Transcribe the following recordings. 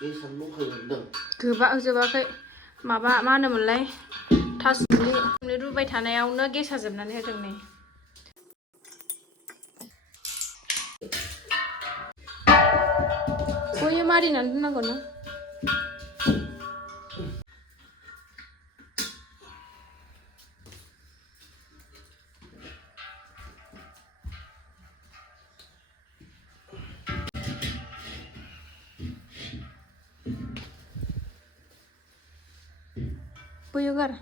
गोबा जोबाखै माबा मा होनोमोनलाय थासुमलि रुबाय थानायावनो गेसा जोबनानै होदों नै बयो मारिनानै दोननांगौ ना बयो गार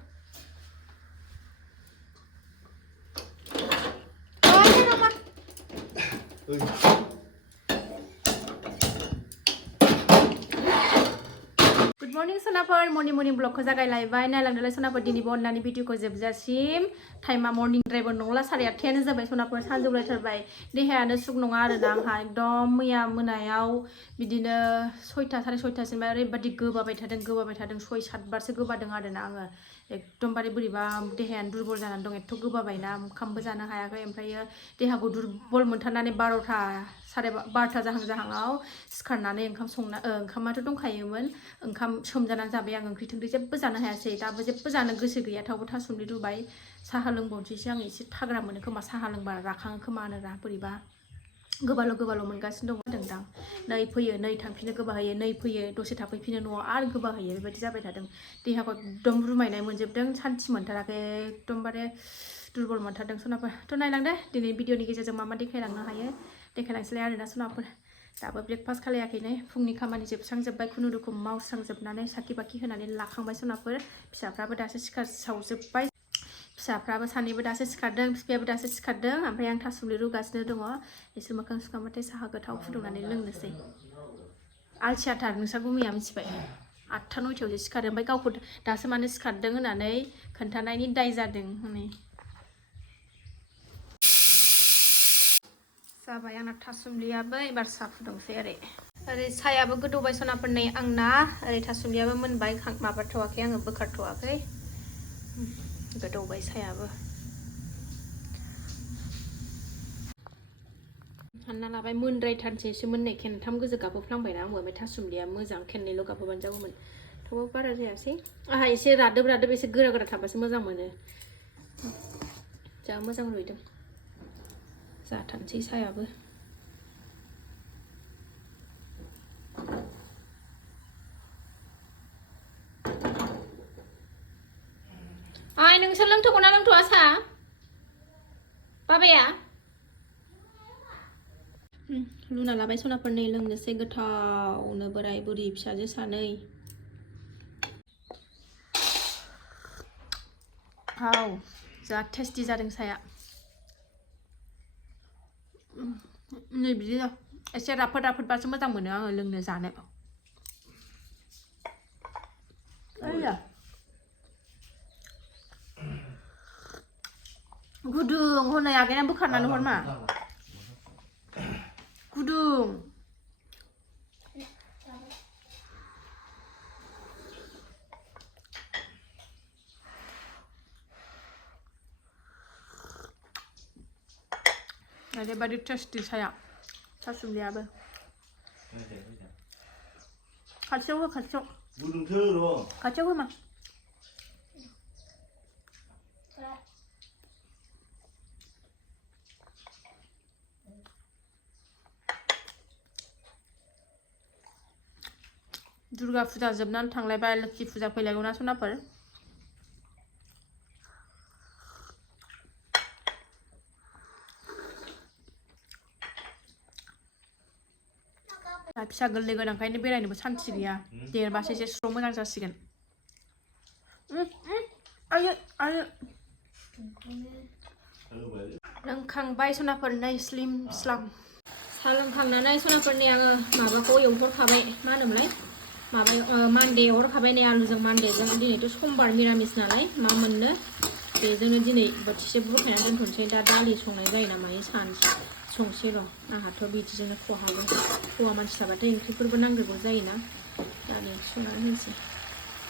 गुड मर्निं सोनाफोर मर्निं ब्लगखौ जागायलायबाय नायलांदोलाय सोनाफोर दिनैबो अनलानि भिडिअखौ जोबजासिम टाइमा मर्निंद्रायबो नंला 8:30 जाबाय सोनाफोर सानजौलायथारबाय देहायानो सुग नङा आरोना आंहा एकदम मैया मोनायाव बिदिनो 6ता 6:30सिम ओरैबादि गोबाबाय थादों 6-7 बारसो गोबादों आरोना आङो एकदमबारे बोरैबा देहायानो दुरबल जानानै दं एथ' गोबाबायना ओंखामबो जानो हायाखै ओमफ्रायो देहाखौ दुरबल मोनथारनानै 12ता जाहांआव सिखारनानै ओंखामाथ' दंखायोमोन ओंखाम सोमजानानै जाबाय आं ओंख्रि थोंख्रि जेबो जानो हायासै दाबो जेबो जानो गोसो गैया थावबो थासुमलि रुबाय साहा लोंबावनोसैसो आं एसे थाग्रा मोनो खोमा साहा लोंबा राखाङो खोमा होनोरा बोरैबा गोबाल' मोनगासिनो दं होनदां नै फैयो नै थांफिनो गोबा होयो नै फैयो दसे थाफैफिनो न'आव आरो गोबा होयो बेबायदि जाबाय थादों देहाखौ एकदम रुमायनाय मोनजोबदों सान्थि मोनथाराखै एकदमबारे दुरबल मोनथारदों सनाफोर थ' नायलांदे दिनै भिडिअनि गेजेरजों मा देखायलांनो हायो देखायलांसैलाय आरोना सनाफोर दाबो ब्रेकफास्ट खालायाखैनो फुंनि खामानि जोबस्रांजोब्बाय खुनुरुखुम मावस्रांजोबनानै साखि बाखि होनानै लाखांबाय सनाफोर फिसाफ्राबो दासो सावजोब्बाय फिसाफ्राबो सानैबो दासो सिखारदों बिफायाबो दासो सिखारदों ओमफ्राय आं थासुमलि रुगासिनो दङ एसे मोखां सुखांबाथाय साहा गोथाव फुदुंनानै लोंनोसै आलसियाथार नोंसा गुमैया मिथिबाय 8ता 9तायावसो सिखारो ओमफ्राय गावखौ दासो मानो सिखारदों होननानै खोन्थानायनि दाय जादों हनै जाबाय आंना थासुमलियाबो एबार साहा फुदुंसै ओरै सायाबो गोदौबाय सनाफोर नै आंना ओरै थासुमलियाबो मोनबाय माबाथ'वाखै आङो बोखारथ'वाखै गोदौबाय सायाबो हानना लाबाय मोनद्रायथारसैसो मोननै खेनथाम गोजो गाबहोफ्लांबायना आंबो ओमफ्राय थासुमलिया मोजां खेननैल' गाबहोबानो जागौमोन थेवबो बारा जायासै आंहा एसे रादोब एसे गोरा थाबासो मोजां मोनो जा मोजां रुइदों जाथारनोसै सायाबो आइ नोंसोर लोंथ'गौना लोंथ'आ सा बाबाया लुना लाबाय सनाफोर नै लोंनोसै गोथावनो बोराय बुरि फिसाजो सानै जा टेस्टि जादों साया नै बिदि एसे राफोदबासो मोजां मोनो आङो लोंनो जानो गुदुं हनै आगैना बोखारनानै हर मा गुदुं ओरैबादि टेस्टि साया थासुमलियाबो खाथियाव हो खाथियाव हो मा दुर्गा फुजा जोबनानै थांलायबाय लोखि फुजा फैलायगौना सनाफोर फिसा गोरलै गोनांखायनो बेरायनोबो सान्थि गैया देरबासो एसे स्र' मोजां जासिगोन लोंखांबाय सनाफोर नै स्लिम स्लाम सा लोंखांनानै सनाफोरनि आङो माबाखौ एवहरखाबाय मा होनोमोनलाय मानदे एवहरखाबाय नै आलुजों मानदेजों दिनैथ' समबार मिरामिस नालाय मा मोननो बेजोंनो दिनै बोथिसे बुरखायनानै दोनथ'नोसै दा दालि संनाय जायो ना मायो संसै र' आंहाथ' बिदिजोंनो खहाबो हौवा मानसि थाबाथाय ओंख्रिफोरबो नांगौ जायोना दालि संनानै होनोसै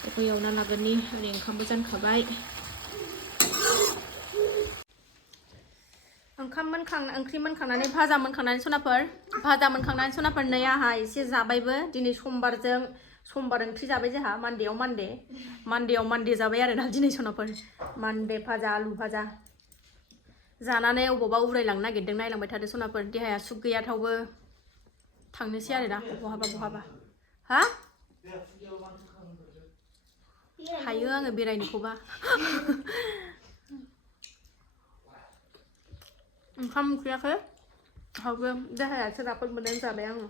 बेखौ एवना लागोननि ओरै ओंखामबो जानखाबाय ओंख्रि मोनखांनानै भाजा मोनखांनानै सनाफोर नै आंहा एसे जाबायबो दिनै समबार ओंख्रि जाबाय जोंहा मानदेयाव जाबाय आरोना दिनै सनाफोर मानदे भाजा आलु भाजा जानानै अबावबा उरायलांनो नागिरदों नायलांबाय थादो सनाफोर देहाया सुख गैया थावबो थांनोसै आरोना बहाबा हा हायो आङो बेरायनोखौबा ओंखाम उखैयाखै हावबो देहायासो राफोद मोनदों जाबाय आङो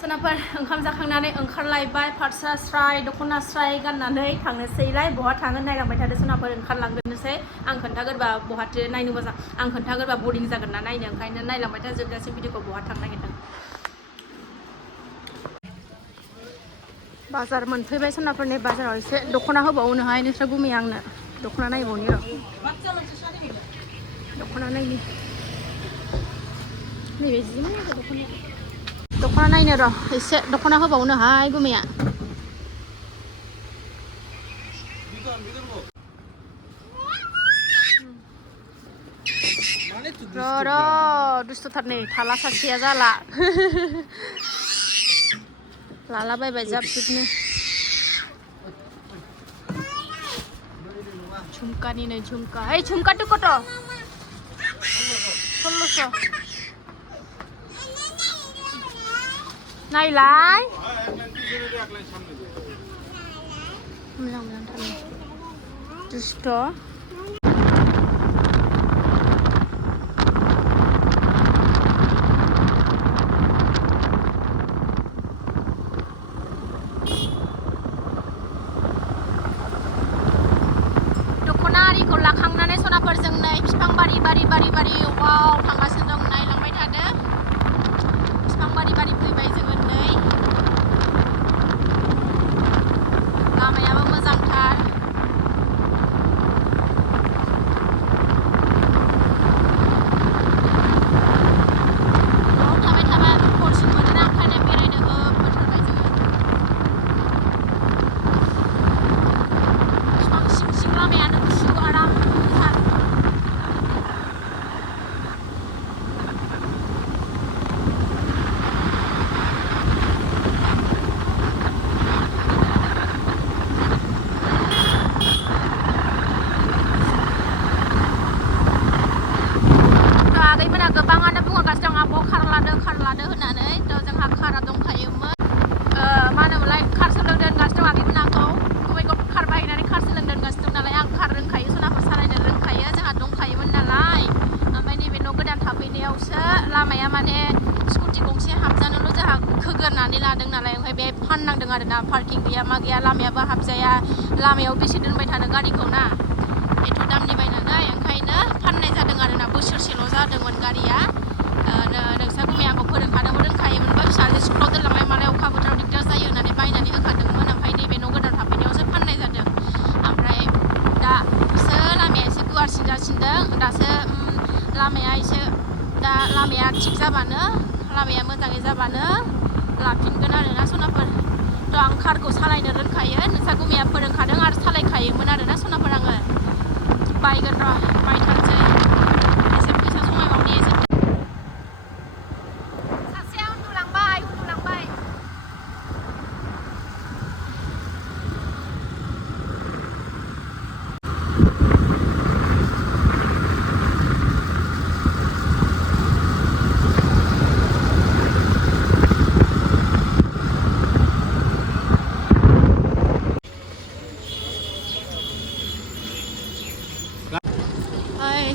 सनाफोर ओंखाम जाखांनानै ओंखारलायबाय फारसा स्राय दख'ना स्राय गाननानै थांनोसैलाय बहा थाङो नायलांबाय थादो सनाफोर ओंखारलांग्रोनोसै आं खोन्थागोरबा बहाथो नायनो मोजां आं खोन्थागोरबा बरिं जागोन ना नायनो ओंखायनो नायलांबाय था जोबजासिम भिडिअखौ बहा थांनो नागिरदों बाजार मोनफैबाय सनाफोरनि बाजाराव एसे दख'ना होबावनोहाय नोंस्रा गुमै आंनो दख'ना नायबावनि र' दख'ना नायनि नैबे जि मोजां दख'ना नायनो र' एसे दख'ना होबावनोहाय गुमैया र' दुस्थ'थार नै थाला सासेया जाला लालाबायबाय जाबजुबनो झुमकानि नै झुमका ओइ झुमकाটো कत 1600 नायलाय मोजां थार दुस्थ' लाखांनानै सनाफोरजों नै बिफां बारि वाव थांगासिनो दं नायलांबाय थादो बिफां बारि फैबाय जोङो नै लामायाबो मोजांथार न'आव थाबाय थाबा हरसिन मोनोना ओंखायनो बेरायनो होबोथारबाय जोङो बिफां सिं लामायानो गुसु आराम गोबाङानो बुंगासिनो दं आब' खार लादो होननानै थ' जोंहा खारा दंखायोमोन मा होनोमोनलाय खार सोलोंदों होनगासिनो दं आगैमोन आंखौ गुबैखौ खार बायनानै खार सोलोंदों होनगासिनो दं नालाय आं खार रोंखायो सनाफोर सालायनो रोंखायो जोंहा दंखायोमोन नालाय ओमफ्राय नैबे न' गोदान थाफैनायावसो लामाया माने स्कुटि गंसे हाबजानोल' जोंहा खोगोरनानै लादों नालाय ओमफ्राय बे फाननांदों आरोना पार्किं गैया मा गैया लामायाबो हाबजाया लामायाव बेसे दोनबाय थानो गारिखौ ना एथ' दामनि बायनानै ओंखायनो फाननाय जादों आरोना बोसोरसेल' जादोंमोन गारिया नोंसा गुमै आंखौ फोरोंखादोंमोन रोंखायोमोनबा फिसाजो स्कुलाव दोनलांनाय मालाय अखा बोथोराव दिगदार जायो होननानै बायनानै होखादोंमोन ओमफ्राय नैबे न' गोदान थाफैनायावसो फाननाय जादों ओमफ्राय दासो लामाया एसे गुवारसिन जासिनदों दासो लामाया थिग जाबानो लामाया मोजाङै जाबानो लाफिनगोन आरोना सनाफोर थ' आं कारखौ सालायनो रोंखायो नोंसा गुमैया फोरोंखादों आरो सालायखायोमोन आरोना सनाफोर आङो बायगोन र' बायथारसै एसे फैसा समायबावनि एसे सासेया उन्दुलांबाय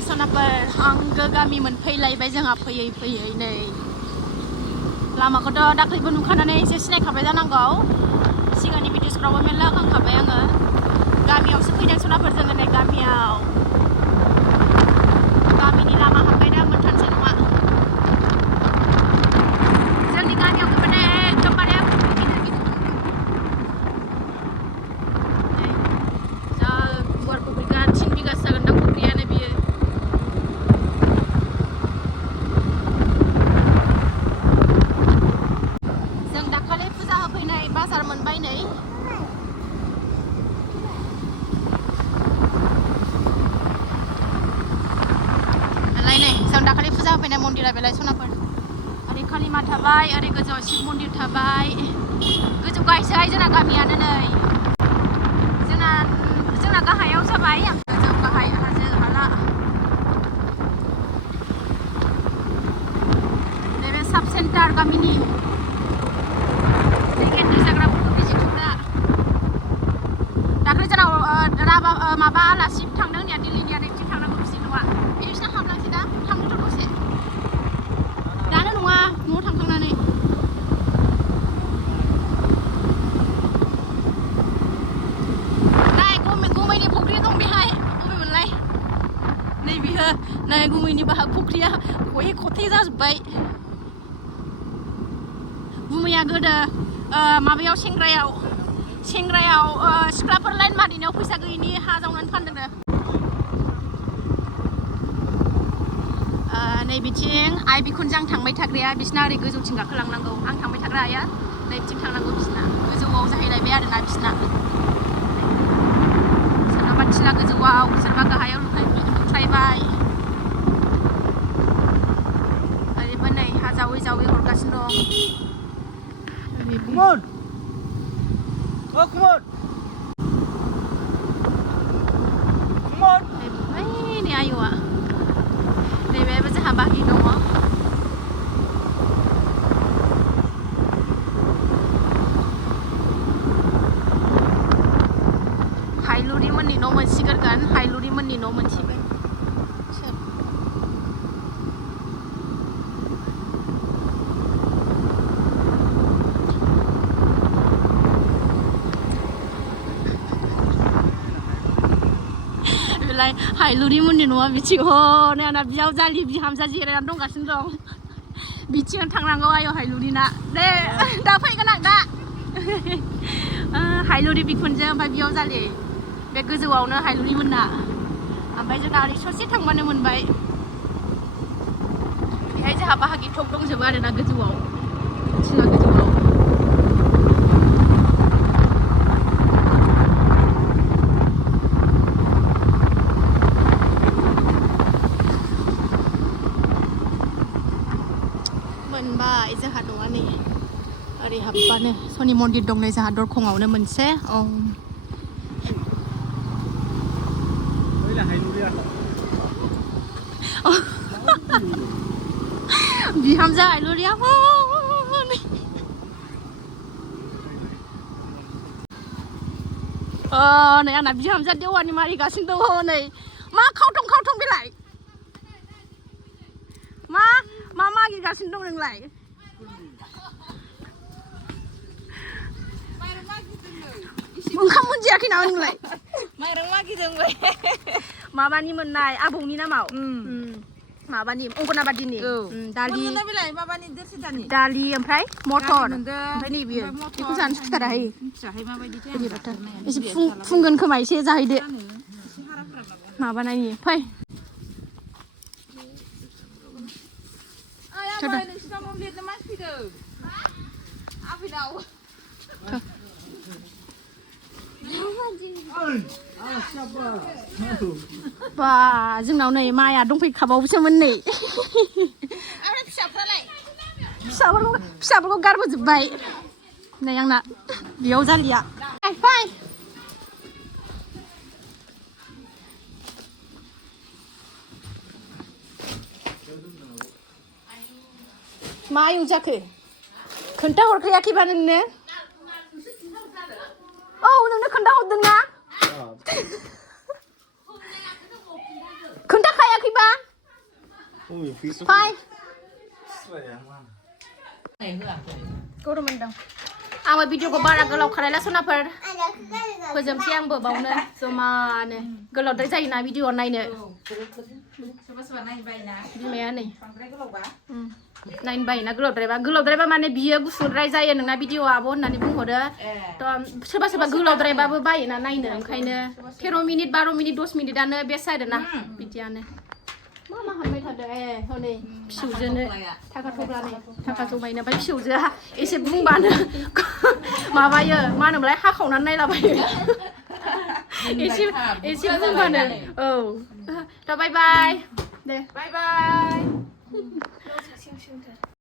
सनाफोर आंगो गामि मोनफैलायबाय जोंहा फैयै नै लामाखौथ' दाख्लैबो नुखानानै एसे सिनायखाबाय जानांगौ सिगांनि भिडिअसफ्रावबो मेरला होखांखाबाय आङो गामियावसो फैदों सनाफोर जोङो नै गामिनि लामा हाबबाय दा मोनथारसै नङा जोंनि गामियाव फैबाय एकदमबारे जा गुवार फुख्रिखा 3 बिगासो जागोनदां फुख्रियानो बियो जों दाखालि फुजा होफैनाय बाजार मोनबाय नै जों दाखालि फुजा होफैनाय मन्दिरा बेलाय सनाफोर ओरै कालिमा थाबाय ओरै गोजौआव शिब मन्दिर थाबाय गोजौ गाहायसोहाय जोंना गामियानो नै जोंना गाहायाव जाबाय गोजौ गाहाय हाजो हाला नैबे साब सेन्टार गामिनि लेगेन्डारि जाग्राफोरखौ बिजिरग्रा दाख्लै जोंनाव माबा आलासि थांदों होननाया दिल्लीनिया नैथिं थांनांगौ बिसि नङा बे बिसिना हाबलांसै दा थांनोथ' दसे दानो नङा न'आव थांखांनानै नाय गुमैनि फुख्रि दं बेहाय बबेमोनलाय नै बियो नै गुमैनि बाहा फुख्रिया खहे खथे जाजोब्बाय गुमैया गोदो माबायाव सेंग्रायाव सिख्लाफोर लाइन मारिनायाव फैसा गैयिनि हा जावनानै फानदों नै बिथिं आइ बिखुनजो आं थांबाय थाग्राया बिसिना ओरै गोजौथिं गाखोलांनांगौ आं थांबाय थाग्रा आइया नै बिथिं थांनांगौ बिसिना गोजौआव जाहैलायबाय आरोना बिसिना सोरबा थिला गोजौआव सोरबा गाहायाव लुख्लायबाय ओरैबो नै हा जावै जावै हरगासिनो दं Kumon! Oh, Kumon! Kumon! Ini ayo ah. Ini bebe je habah di dong ah. Hailuri meni no mensigar kan? Hailuri meni no mensigar. हाइलुरि मोननि न'आ बिथिं नै आंना बिजावजालि बिहामजा जिरायनानै दंगासिनो दं बिथिं थांनांगौ आयौ हाइलुरिना दे दा फैगोन आं दा हाइलुरि बिखुनजो ओमफ्राय बिजावजालि बे गोजौआवनो हाइलुरि मोनना ओमफ्राय जोंना ओरै ससे थांबानो मोनबाय बेहाय जोंहा बाहागि थक दंजोबो आरोना गोजौआव थिला गोजौआव मोनबाय जोंहा न'आ नै ओरै हाबबानो सनि मन्दिर दं नै जोंहा दरखंआवनो मोनसे बिहामजो हाइलुरिया नै आंना बिहामजो देवानि मारिगासिनो दङ नै मा खावथं बेलाय मा मागिगासिनो दं नोंलाय ओंखाम मोनजायाखै नामा नोंलाय माइरं मागिदोंबो माबानि मोननाय आबौनि नामाव माबानि अंगनाबादिनि दालि दालि ओमफ्राय मटर ओमफ्राय नै बियो बेखौ जानो सुखुथाराहाय एसे फुंगोन खोमा एसे जाहैदो माबानायनि फै बा जोंनाव नै माइआ दंफैखाबावसोमोन नै फिसाफोरखौ गारबोजोब्बाय नै आंना बेयाव जालिया फै मा आयौ जाखो खोन्था हरखायाखैबा नोंनो औ नोंनो खोन्था हरदोंना खोन्थाखायाखैबा फै गरम मोनदों आंबो भिडिअखौ बारा गोलाव खालायला सनाफोर फोजोबसै आंबो बावनो जमानो गोलावद्राय जायोना भिडिअ नायनो बिमाया नै नायनो बायोना गोलावद्रायबा माने बियो गुसुद्राय जायो नोंना भिडिअ आब' होननानै बुंहरो थ' सोरबा गोलावद्रायबाबो बायोना नायनो ओंखायनो 13 मिनिट 12 मिनिट 10 मिनिटआनो बेस्ट आरोना बिदियानो मा हानबाय थादों हनै फिसौजोनो थाखा जमायनो ओमफ्राय फिसौजोआ एसे बुंबानो माबायो मा होनोमोनलाय हाखावनानै नायलाबायो एसे बुंबानो औ थ' बाय बाय दे बाय बाय खमोन